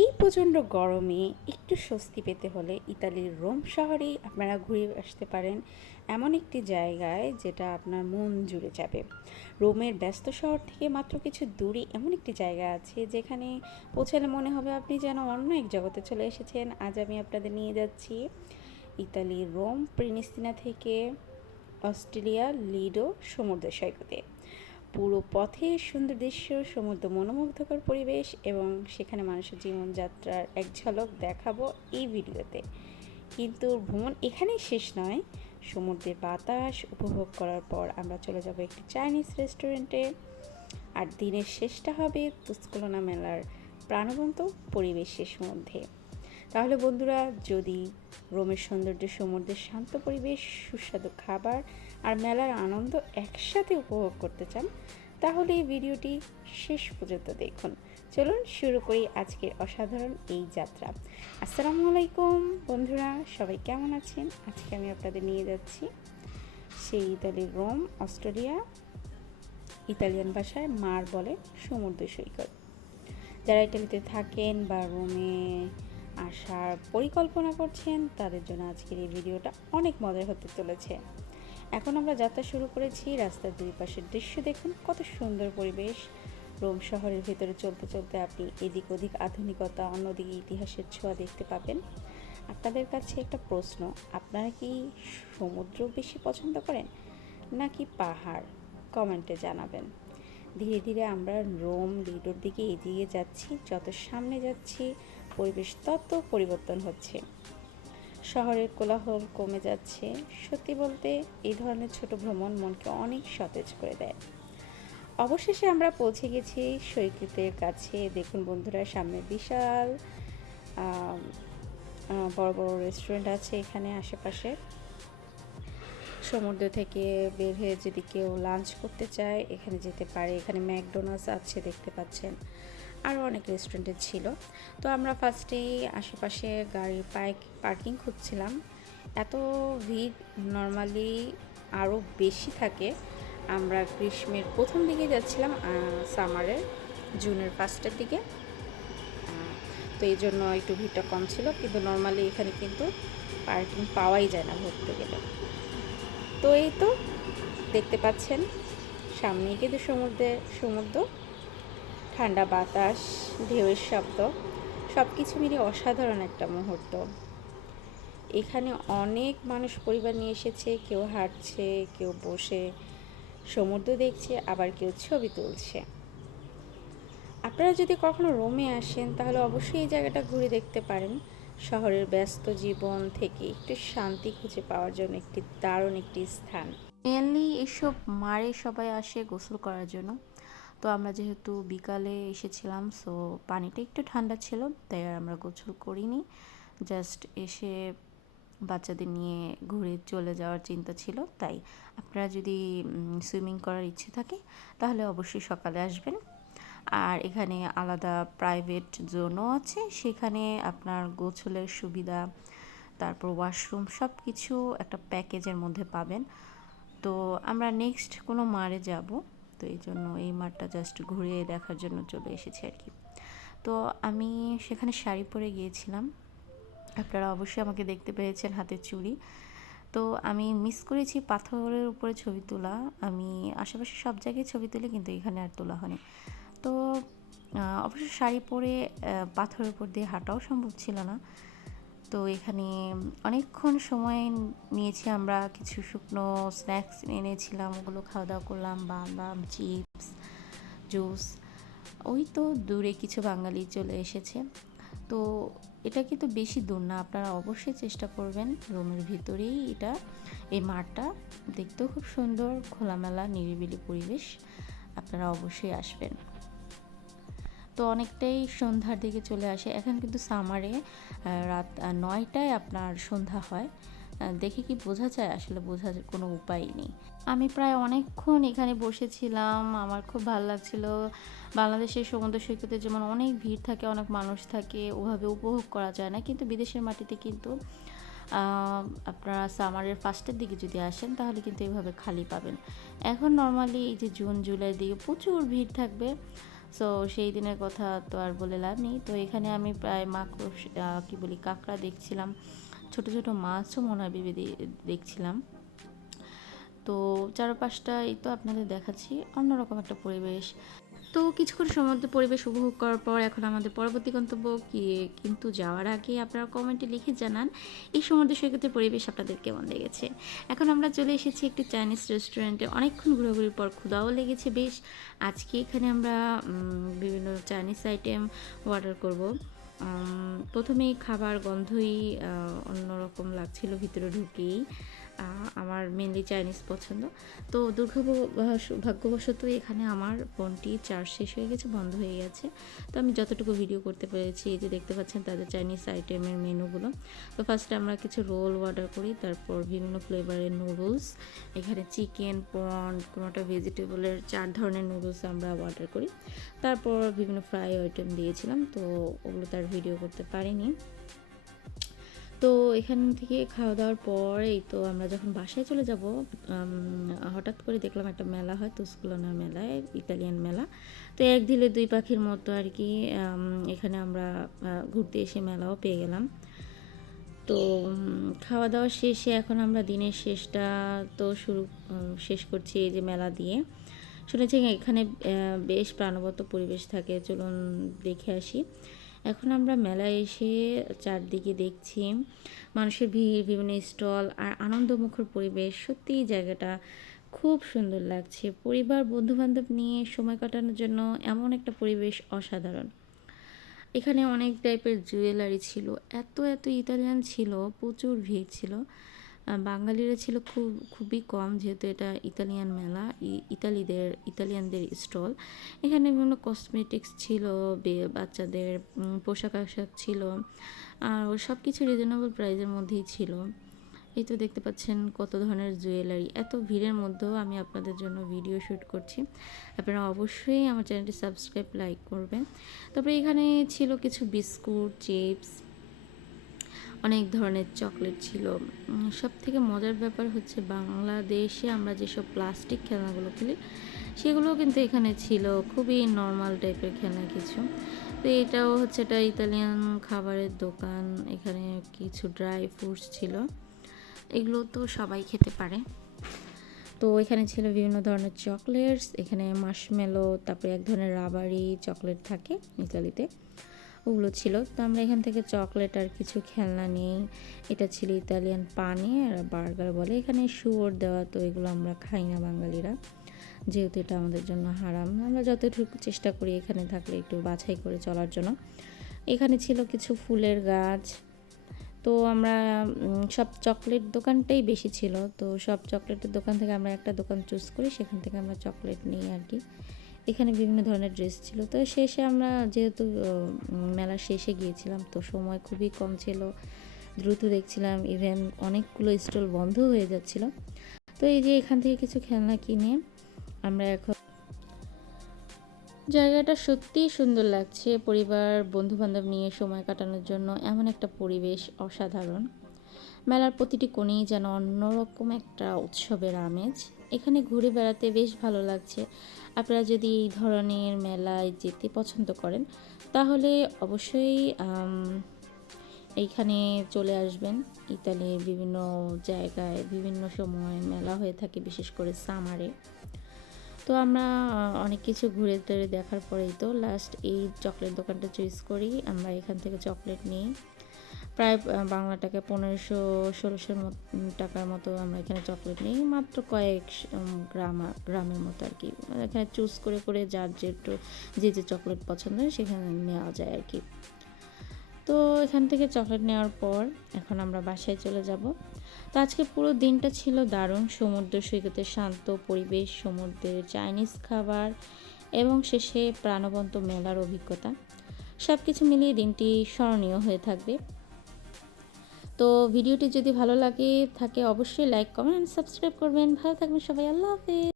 এই প্রচণ্ড গরমে একটু স্বস্তি পেতে হলে ইতালির রোম শহরেই আপনারা ঘুরে আসতে পারেন, এমন একটি জায়গায় যেটা আপনার মন জুড়ে যাবে। রোমের ব্যস্ত শহর থেকে মাত্র কিছু দূরে এমন একটি জায়গা আছে যেখানে পৌঁছালে মনে হবে আপনি যেন অন্য এক জগতে চলে এসেছেন। আজ আমি আপনাদের নিয়ে যাচ্ছি ইতালির রোম প্রিনিস্তিনা থেকে অস্ট্রেলিয়া লিডো সমুদ্র সৈকতে। পুরো পথে সুন্দর দৃশ্য, সমুদ্র, মনোমুগ্ধকর পরিবেশ এবং সেখানে মানুষের জীবনযাত্রার এক ঝলক দেখাবো এই ভিডিওতে। কিন্তু ভ্রমণ এখানেই শেষ নয়। সমুদ্রের বাতাস উপভোগ করার পর আমরা চলে যাব একটি চাইনিজ রেস্টুরেন্টে, আর দিনের শেষটা হবে তুস্কুলোনা মেলার প্রাণবন্ত পরিবেশের মধ্যে। তাহলে বন্ধুরা, যদি রোমের সৌন্দর্য, সমুদ্রের শান্ত পরিবেশ, সুস্বাদু খাবার আর মেলার আনন্দ একসাথে উপভোগ করতে চান, তাহলে এই ভিডিওটি শেষ পর্যন্ত দেখুন। চলুন শুরু করি আজকের অসাধারণ এই যাত্রা। আসসালামু আলাইকুম বন্ধুরা, সবাই কেমন আছেন? আজকে আমি আপনাদের নিয়ে যাচ্ছি সেই ইতালির রোম, অস্ট্রেলিয়া। ইতালিয়ান ভাষায় মার বলে সমুদ্র সৈকত। যারা ইটালিতে থাকেন বা রোমে আসার পরিকল্পনা করছেন, তাদের জন্য আজকের এই ভিডিওটা অনেক মজার হতে চলেছে। এখন আমরা যাত্রা শুরু করেছি। রাস্তার দুই পাশের দৃশ্য দেখুন, কত সুন্দর পরিবেশ। রোম শহরের ভেতরে চলতে চলতে আপনি এদিক ওদিক আধুনিকতা, অন্যদিকে ইতিহাসের ছোঁয়া দেখতে পাবেন। আপনাদের কাছে একটা প্রশ্ন, আপনারা কি সমুদ্র বেশি পছন্দ করেন নাকি পাহাড়? কমেন্টে জানাবেন। ধীরে ধীরে আমরা রোম লিডোর দিকে এগিয়ে যাচ্ছি। যত সামনে যাচ্ছি পরিবেশ তত পরিবর্তন হচ্ছে, শহরের কোলাহল কমে যাচ্ছে। সত্যি বলতে এই ধরনের ছোট ভ্রমণ মনকে অনেক সতেজ করে দেয়। অবশেষে আমরা পৌঁছে গেছি সৈকতের কাছে। দেখুন বন্ধুরা, সামনে বিশাল বড় বড় রেস্টুরেন্ট আছে এখানে আশেপাশে। সমুদ্র থেকে বের হয়ে যদি কেউ লাঞ্চ করতে চায় এখানে যেতে পারে। এখানে ম্যাকডোনাল্ডস আছে, দেখতে পাচ্ছেন, আরও অনেক রেস্টুরেন্টে ছিল। তো আমরা ফার্স্টেই আশেপাশে গাড়ি পার্কিং খুঁজছিলাম। এত ভিড় নর্মালি আরও বেশি থাকে। আমরা গ্রীষ্মের প্রথম দিকে যাচ্ছিলাম, সামারের জুনের ফার্স্টের দিকে। তো এই জন্য একটু ভিড়টা কম ছিল, কিন্তু নর্মালি এখানে কিন্তু পার্কিং পাওয়াই যায় না ঘুরতে গেলে। তো এই তো দেখতে পাচ্ছেন সামনেই কিন্তু সমুদ্র, ঠান্ডা বাতাস, ঢেউয়ের শব্দ, সব কিছু মিলিয়ে অসাধারণ একটা মুহূর্ত। এখানে অনেক মানুষ পরিবার নিয়ে এসেছে, কেউ হাঁটছে, কেউ বসে সমুদ্র দেখছে, আবার কেউ ছবি তুলছে। আপনারা যদি কখনো রোমে আসেন তাহলে অবশ্যই এই জায়গাটা ঘুরে দেখতে পারেন। শহরের ব্যস্ত জীবন থেকে একটু শান্তি খুঁজে পাওয়ার জন্য একটি দারুণ একটি স্থান। মেনলি এসব মারে সবাই আসে গোসল করার জন্য। তো আমরা যেহেতু বিকালে এসেছিলাম, সো পানিটা একটু ঠান্ডা ছিল, তাই আর আমরা গোসল করিনি। জাস্ট এসে বাচ্চাদের নিয়ে ঘুরে চলে যাওয়ার চিন্তা ছিল। তাই আপনারা যদি সুইমিং করার ইচ্ছে থাকে তাহলে অবশ্যই সকালে আসবেন। আর এখানে আলাদা প্রাইভেট জোনও আছে, সেখানে আপনার গোসলের সুবিধা, তারপর ওয়াশরুম, সব কিছু একটা প্যাকেজের মধ্যে পাবেন। তো আমরা নেক্সট কোনো মারে যাব, তো এই জন্য এই মাঠটা জাস্ট ঘুরে দেখার জন্য চলে এসেছি আর কি। তো আমি সেখানে শাড়ি পরে গিয়েছিলাম, আপনারা অবশ্যই আমাকে দেখতে পেয়েছেন হাতের চুড়ি। তো আমি মিস করেছি পাথরের উপরে ছবি তোলা। আমি আশেপাশে সব জায়গায় ছবি তুলি, কিন্তু এখানে আর তোলা হয়নি। তো অবশ্য শাড়ি পরে পাথরের উপর দিয়ে হাঁটাও সম্ভব ছিল না। তো এখানে অনেকক্ষণ সময় নিয়েছি আমরা। কিছু শুকনো স্ন্যাক্স এনেছিলাম, ওগুলো খাওয়া দাওয়া করলাম, বাদাম, চিপস, জুস। ওই তো দূরে কিছু বাঙালি চলে এসেছে। তো এটা কিন্তু বেশি দূর না, আপনারা অবশ্যই চেষ্টা করবেন। রোমের ভিতরেই এটা, এই মাঠটা দেখতেও খুব সুন্দর, খোলামেলা নিরিবিলি পরিবেশ। আপনারা অবশ্যই আসবেন। তো অনেকটাই সন্ধ্যার দিকে চলে আসে। এখন কিন্তু সামারে রাত 9টায় আপনার সন্ধ্যা হয়। দেখে কি বোঝা যায়? আসলে বোঝার কোনো উপায় নেই। আমি প্রায় অনেকক্ষণ এখানে বসেছিলাম, আমার খুব ভালো লাগছিল। বাংলাদেশের সমুদ্র সৈকতে যেমন অনেক ভিড় থাকে, অনেক মানুষ থাকে, ওভাবে উপভোগ করা যায় না। কিন্তু বিদেশের মাটিতে কিন্তু আপনারা সামারের ফার্স্টের দিকে যদি আসেন তাহলে কিন্তু এইভাবে খালি পাবেন। এখন নর্মালি এই যে জুন জুলাইয়ের দিকে প্রচুর ভিড় থাকবে। সো সেই দিনের কথা তো আর বলে লাভ নেই। তো এখানে আমি প্রায় মাকড়স কী বলি কাঁকড়া দেখছিলাম, ছোট ছোট মাছও মনে হয় ভেবে দেখছিলাম। তো চারপাশটা এই তো আপনাদের দেখাচ্ছি, অন্যরকম একটা পরিবেশ। তো কিছুক্ষণ সমুদ্র পরিবেশ উপভোগ করার পর এখন আমাদের পরবর্তী গন্তব্য কি, কিন্তু যাওয়ার আগে আপনারা কমেন্টে লিখে জানান এই সমুদ্র সৈকতের পরিবেশ আপনাদের কেমন লেগেছে। এখন আমরা চলে এসেছি একটি চাইনিজ রেস্টুরেন্টে, অনেকক্ষণ ঘোরাঘুরির পর ক্ষুধাও লেগেছে বেশ। আজকে এখানে আমরা বিভিন্ন চাইনিজ আইটেম অর্ডার করব। প্রথমেই খাবার গন্ধই অন্যরকম লাগছিল ভিতরে ঢুকেই। আমার মেনলি চাইনিজ পছন্দ। তো ভাগ্যবশত এখানে আমার ফোনটি চার্জ শেষ হয়ে গেছে, বন্ধ হয়ে গেছে। তো আমি যতটুকু ভিডিও করতে পেরেছি, এই যে দেখতে পাচ্ছেন তাদের চাইনিজ আইটেমের মেনুগুলো। তো ফার্স্টে আমরা কিছু রোল অর্ডার করি, তারপর বিভিন্ন ফ্লেভারের নুডলস, এখানে চিকেন, প্রন, কোনোটা ভেজিটেবলের 4 ধরনের নুডলস আমরা অর্ডার করি। তারপর বিভিন্ন ফ্রাই আইটেম দিয়েছিলাম, তো ওগুলো তার ভিডিও করতে পারিনি। তো এখান থেকে খাওয়া দাওয়ার পর এই তো আমরা যখন বাসায় চলে যাব, হঠাৎ করে দেখলাম একটা মেলা হয়, তুস্কুলানা মেলায়, ইতালিয়ান মেলা। তো এক ঢিলে দুই পাখির মতো আর কি, এখানে আমরা ঘুরতে এসে মেলাও পেয়ে গেলাম। তো খাওয়া দাওয়া শেষে এখন আমরা দিনের শেষটা তো শেষ করছি এই যে মেলা দিয়ে। শুনেছি এখানে বেশ প্রাণবন্ত পরিবেশ থাকে, চলুন দেখে আসি। এখন আমরা মেলায় এসে চারদিকে দেখছি মানুষের ভিড়, বিভিন্ন স্টল আর আনন্দমুখর পরিবেশ। সত্যিই জায়গাটা খুব সুন্দর লাগছে। পরিবার, বন্ধুবান্ধব নিয়ে সময় কাটানোর জন্য এমন একটা পরিবেশ অসাধারণ। এখানে অনেক টাইপের জুয়েলারি ছিল, এত ইতালিয়ান ছিল, প্রচুর ভিড় ছিল। বাঙালিরা ছিল খুবই কম, যেহেতু এটা ইতালিয়ান মেলা, ইতালিয়ানদের স্টল। এখানে বিভিন্ন কসমেটিক্স ছিল, বাচ্চাদের পোশাক আশাক ছিল, আর সব কিছু রিজনেবল প্রাইসের মধ্যেই ছিল। এই তো দেখতে পাচ্ছেন কত ধরনের জুয়েলারি। এত ভিড়ের মধ্যেও আমি আপনাদের জন্য ভিডিও শ্যুট করছি। আপনারা অবশ্যই আমার চ্যানেলটি সাবস্ক্রাইব, লাইক করবেন। তারপরে এখানে ছিল কিছু বিস্কুট, চিপস, অনেক ধরনের চকলেট ছিল। সব থেকে মজার ব্যাপার হচ্ছে বাংলাদেশে আমরা যেসব প্লাস্টিক খেলনাগুলো খেলি সেগুলো কিন্তু এখানে ছিল, খুবই নর্মাল টাইপের খেলনা কিছু। তো এটাও হচ্ছে একটা ইতালিয়ান খাবারের দোকান। এখানে কিছু ড্রাই ফ্রুটস ছিল, এগুলো তো সবাই খেতে পারে। তো এখানে ছিল বিভিন্ন ধরনের চকলেটস, এখানে মার্শমেলো, তারপরে এক ধরনের রাবারি চকলেট থাকে ইতালিতে, ওগুলো ছিল। তো আমরা এখান থেকে চকলেট আর কিছু খেলনা নিই। এটা ছিল ইতালিয়ান পানি আর বার্গার বলে, এখানে শুয়োর দেওয়া, তো এগুলো আমরা খাই না বাঙালিরা, যেহেতু এটা আমাদের জন্য হারাম। আমরা যতটুকু চেষ্টা করি এখানে থাকলে একটু বাছাই করে চলার জন্য। এখানে ছিল কিছু ফুলের গাছ। তো আমরা সব চকলেট দোকানটাই বেশি ছিল, তো সব চকলেটের দোকান থেকে আমরা একটা দোকান চুজ করি, সেখান থেকে আমরা চকলেট নিই আর কি। এখানে বিভিন্ন ধরনের ড্রেস ছিল। তো শেষে আমরা যেহেতু মেলার শেষে গিয়েছিলাম, তো সময় খুবই কম ছিল, দ্রুত দেখছিলাম, ইভেন অনেকগুলো স্টল বন্ধ হয়ে যাচ্ছিল। তো এই যে এখান থেকে কিছু খেলনা কিনে আমরা এখন, জায়গাটা সত্যিই সুন্দর লাগছে। পরিবার, বন্ধুবান্ধব নিয়ে সময় কাটানোর জন্য এমন একটা পরিবেশ অসাধারণ। মেলার প্রতিটি কোণেই যেন অন্যরকম একটা উৎসবের আমেজ। এখানে ঘুরে বেড়াতে বেশ ভালো লাগছে। আপনারা যদি এই ধরনের মেলায় যেতে পছন্দ করেন তাহলে অবশ্যই এইখানে চলে আসবেন। ইতালির বিভিন্ন জায়গায় বিভিন্ন সময় মেলা হয়ে থাকে, বিশেষ করে সামারে। তো আমরা অনেক কিছু ঘুরে টুরে দেখার পরেই তো লাস্ট এই চকলেট দোকানটা চুজ করি। আমরা এখান থেকে চকলেট নিই, প্রায় বাংলা টাকা 1500-1600 টাকার মতো আমরা এখানে চকলেট নিই, মাত্র কয়েক গ্রামের মতো আর কি। এখানে চুজ করে করে যার যে চকলেট পছন্দ হয় সেখানে নেওয়া যায় আর কি। তো এখান থেকে চকলেট নেওয়ার পর এখন আমরা বাসায় চলে যাব। তো আজকে পুরো দিনটা ছিল দারুণ। সমুদ্র সৈকতের শান্ত পরিবেশ, সমুদ্রের চাইনিজ খাবার এবং শেষে প্রাণবন্ত মেলার অভিজ্ঞতা, সব কিছু মিলিয়ে দিনটি স্মরণীয় হয়ে থাকবে। তো ভিডিওটি যদি ভালো লাগে থাকে অবশ্যই লাইক, কমেন্ট, সাবস্ক্রাইব করবেন। ভালো থাকবেন সবাই, আল্লাহ হাফেজ।